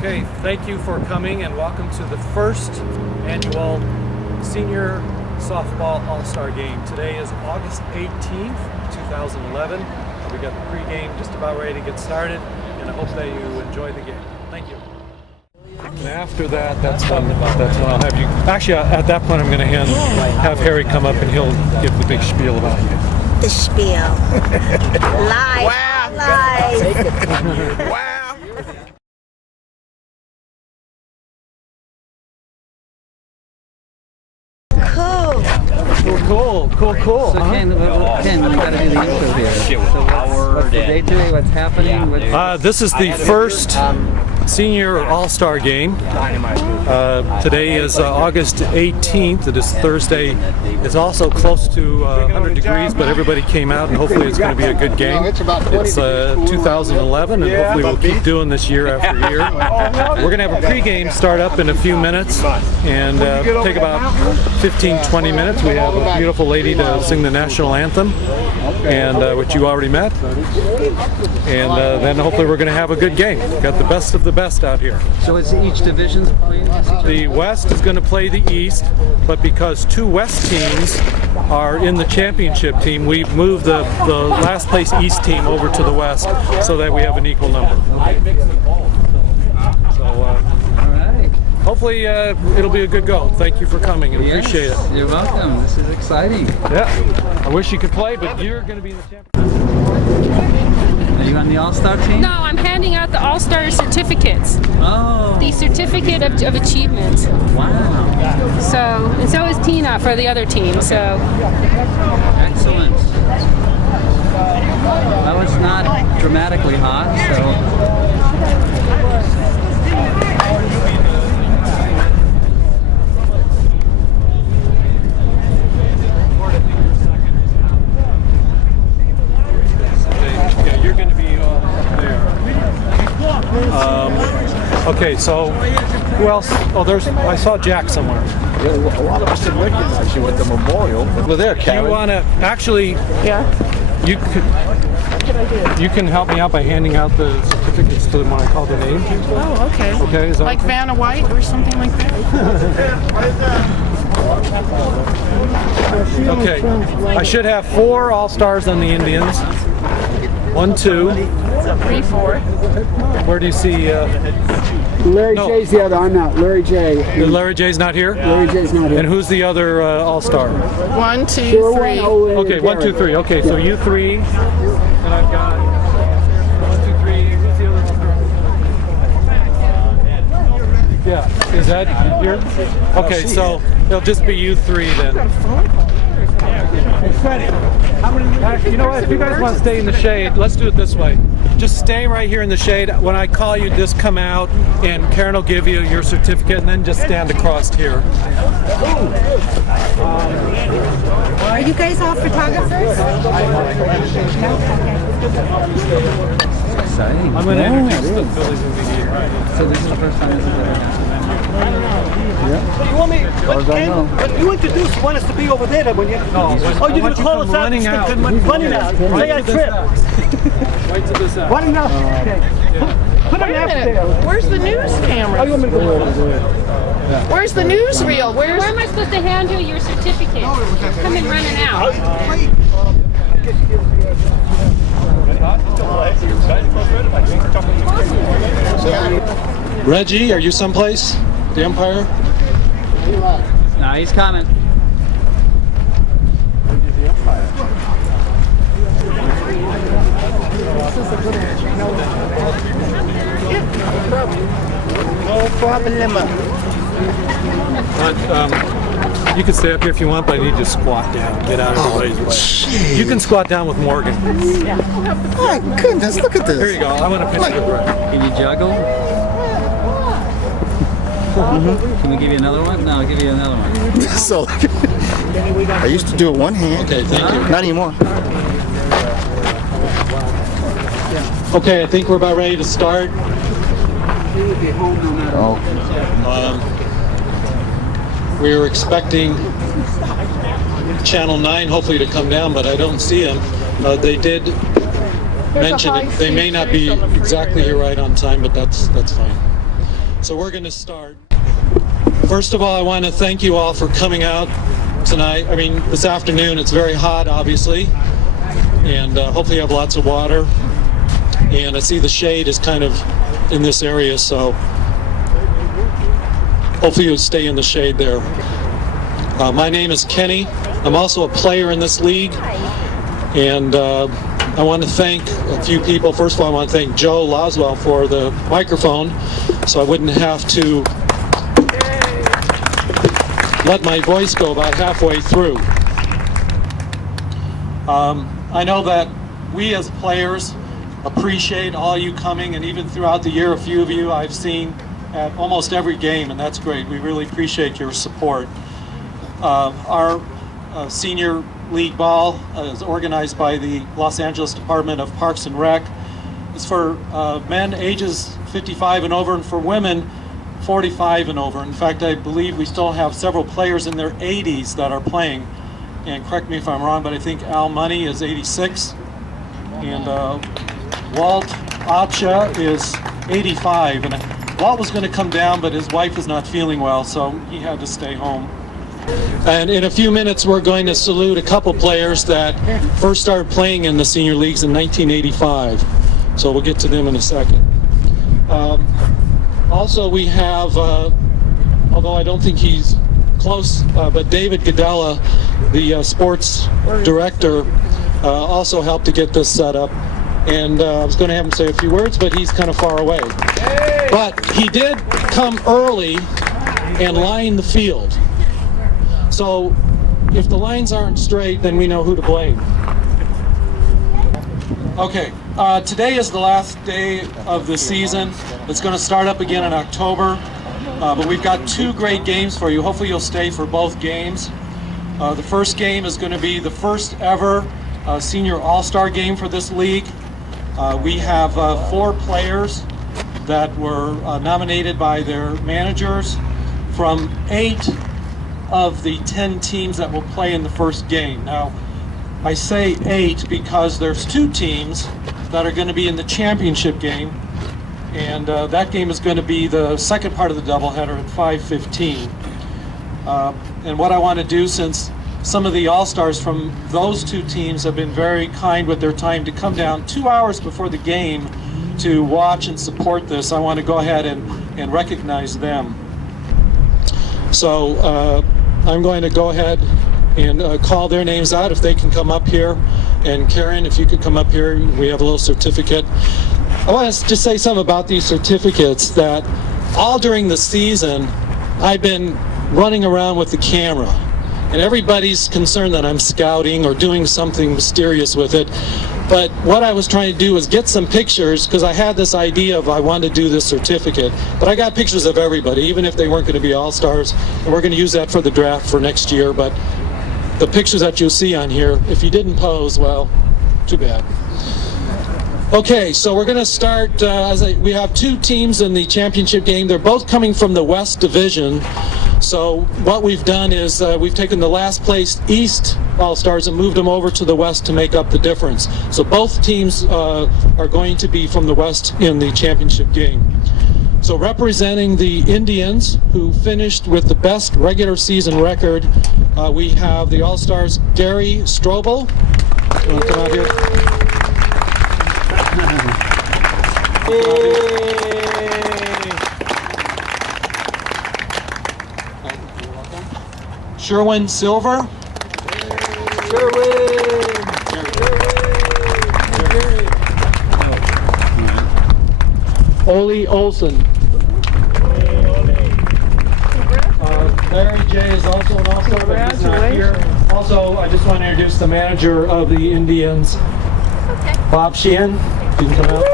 Okay, thank you for coming and welcome to the first annual Senior Softball All-Star Game. Today is August 18th, 2011. We got the pregame just about ready to get started, and I hope that you enjoy the game. Thank you. And after that, that's when I'll have you. Actually, at that point, I'm going to have Harry come up and he'll give the big spiel about you. The spiel. Live. Wow. Live. Wow. Cool. So Ken, we gotta do the intro here. So what's the date today? What's happening? This is the first Senior All-Star Game. Today is August 18th. It is Thursday. It's also close to 100 degrees, but everybody came out, and hopefully it's going to be a good game. It's 2011, and hopefully we'll keep doing this year after year. We're going to have a pregame start up in a few minutes, and take about 15-20 minutes. We have a beautiful lady to sing the national anthem, and which you already met. And then hopefully we're going to have a good game. Got the best of the best out here. So it's each division's playing? The West is going to play the East, but because two West teams are in the championship team, we've moved the last place East team over to the West so that we have an equal number. So hopefully it'll be a good go. Thank you for coming and appreciate it. You're welcome. This is exciting. Yeah, I wish you could play, but you're going to be in the championship. Are you on the All-Star team? No, I'm handing out the All-Star certificates. Oh. The certificate of achievement. Wow. So is Tina for the other team. So Excellent. Well, it's not dramatically hot, so. Okay, so who else? Oh, I saw Jack somewhere. A lot of us didn't recognize you at the memorial. Well, there, Caren. You want to actually? Yeah. You can help me out by handing out the certificates to them when I call the name. Oh, okay. Okay, is that like okay? Vanna White or something like that? Okay, I should have 4 All-Stars on the Indians. 1, 2. 3, 4. Where do you see? Larry J's the other. I'm not. Larry J. Larry J's not here? Larry J's not here. And who's the other All-Star? 1, 2, 3. Okay, 1, 2, 3. Okay, so you 3. And I've got 1, 2, 3. Who's the other All-Star? Yeah, is that here? Okay, so it'll just be you 3 then. You know what, if you guys want to stay in the shade, let's do it this way. Just stay right here in the shade. When I call you, just come out and Caren will give you your certificate and then just stand across here. Are you guys all photographers? Exciting. I'm going to introduce the Phillies in the year. So this is the first time this has ever happened? You want me? When you introduce, you want us to be over there when you. Oh, you're going to call us out? Running out. Say our trip. Right to this end. Running out. Okay. Put an F there. Where's the news camera? Where's the newsreel? where am I supposed to hand you your certificate? You're coming running out. Reggie, are you someplace? The umpire? No, he's coming. No problem. You can stay up here if you want, but I need you to squat down. Get out of everybody's way. You can squat down with Morgan. Oh, my goodness, look at this. Here you go. I want to pitch it right. Can you juggle? Can we give you another one? No, I'll give you another one. So, I used to do it one hand. Okay, thank you. Not anymore. Okay, I think we're about ready to start. We were expecting Channel 9 hopefully to come down, but I don't see them. They did mention it. They may not be exactly here right on time, but that's fine. So we're going to start. First of all, I want to thank you all for coming out tonight. I mean, this afternoon. It's very hot, obviously, and hopefully you have lots of water. And I see the shade is kind of in this area, so hopefully you'll stay in the shade there. My name is Kenny. I'm also a player in this league, and I want to thank a few people. First of all, I want to thank Joe Loswell for the microphone, so I wouldn't have to let my voice go about halfway through. I know that we as players appreciate all you coming, and even throughout the year, a few of you I've seen at almost every game, and that's great. We really appreciate your support. Our senior league ball is organized by the Los Angeles Department of Parks and Rec. It's for men ages 55 and over, and for women 45 and over. In fact, I believe we still have several players in their 80s that are playing. And correct me if I'm wrong, but I think Al Money is 86, and Walt Acha is 85. And Walt was going to come down, but his wife is not feeling well, so he had to stay home. And in a few minutes, we're going to salute a couple players that first started playing in the senior leagues in 1985. So we'll get to them in a second. Also, we have, although I don't think he's close, but David Godella, the sports director, also helped to get this set up. And I was going to have him say a few words, but he's kind of far away. But he did come early and line the field. So if the lines aren't straight, then we know who to blame. Okay, today is the last day of the season. It's going to start up again in October, but we've got two great games for you. Hopefully you'll stay for both games. The first game is going to be the first ever senior all-star game for this league. We have 4 players that were nominated by their managers from 8 of the 10 teams that will play in the first game. Now, I say 8 because there's 2 teams that are going to be in the championship game, and that game is going to be the second part of the doubleheader at 5:15. And what I want to do, since some of the all-stars from those 2 teams have been very kind with their time to come down 2 hours before the game to watch and support this, I want to go ahead and recognize them. So I'm going to go ahead and call their names out if they can come up here. And Caren, if you could come up here, we have a little certificate. I want to just say something about these certificates, that all during the season I've been running around with the camera, and everybody's concerned that I'm scouting or doing something mysterious with it. But what I was trying to do was get some pictures, because I had this idea of I wanted to do this certificate. But I got pictures of everybody, even if they weren't going to be all-stars. And we're going to use that for the draft for next year. But the pictures that you'll see on here, if you didn't pose, well, too bad. Okay, so we're going to start. We have 2 teams in the championship game. They're both coming from the West Division. So what we've done is we've taken the last place East All-Stars and moved them over to the West to make up the difference. So both teams are going to be from the West in the championship game. So representing the Indians, who finished with the best regular season record, we have the All-Stars Gary Strobel. You want to come out here? Sherwin Silver. Ole Olson. Larry J is also an all-star, but he's not here. Also, I just want to introduce the manager of the Indians, Bob Sheehan. You can come out.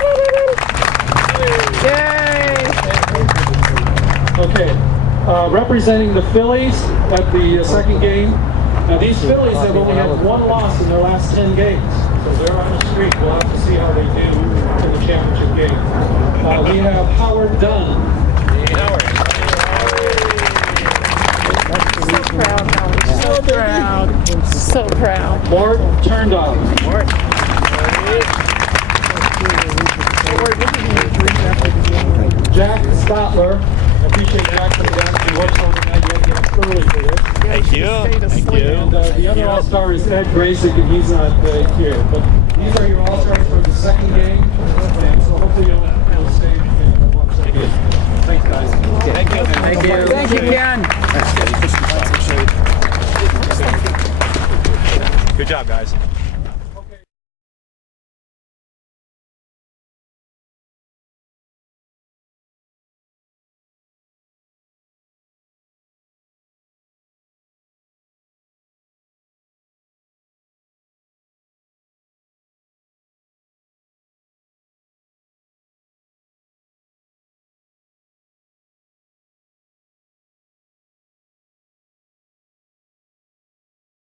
Yay! Okay. Representing the Phillies at the second game. Now these Phillies have only had 1 loss in their last 10 games, so they're on the streak. We'll have to see how they do in the championship game. We have Howard Dunn. So proud, Howard. So proud. So proud. Mort Turndog. Jack Stotler. appreciate Jack coming down and working overnight. You had to get up early for this. Thank you. Thank you. And the other All-Star is Ed Grayson, and he's not here. But these are your All-Stars for the second game, and so hopefully you'll stay and watch that game. Thanks, guys. Thank you. Thank you. Thank you, Ken. Good job, guys.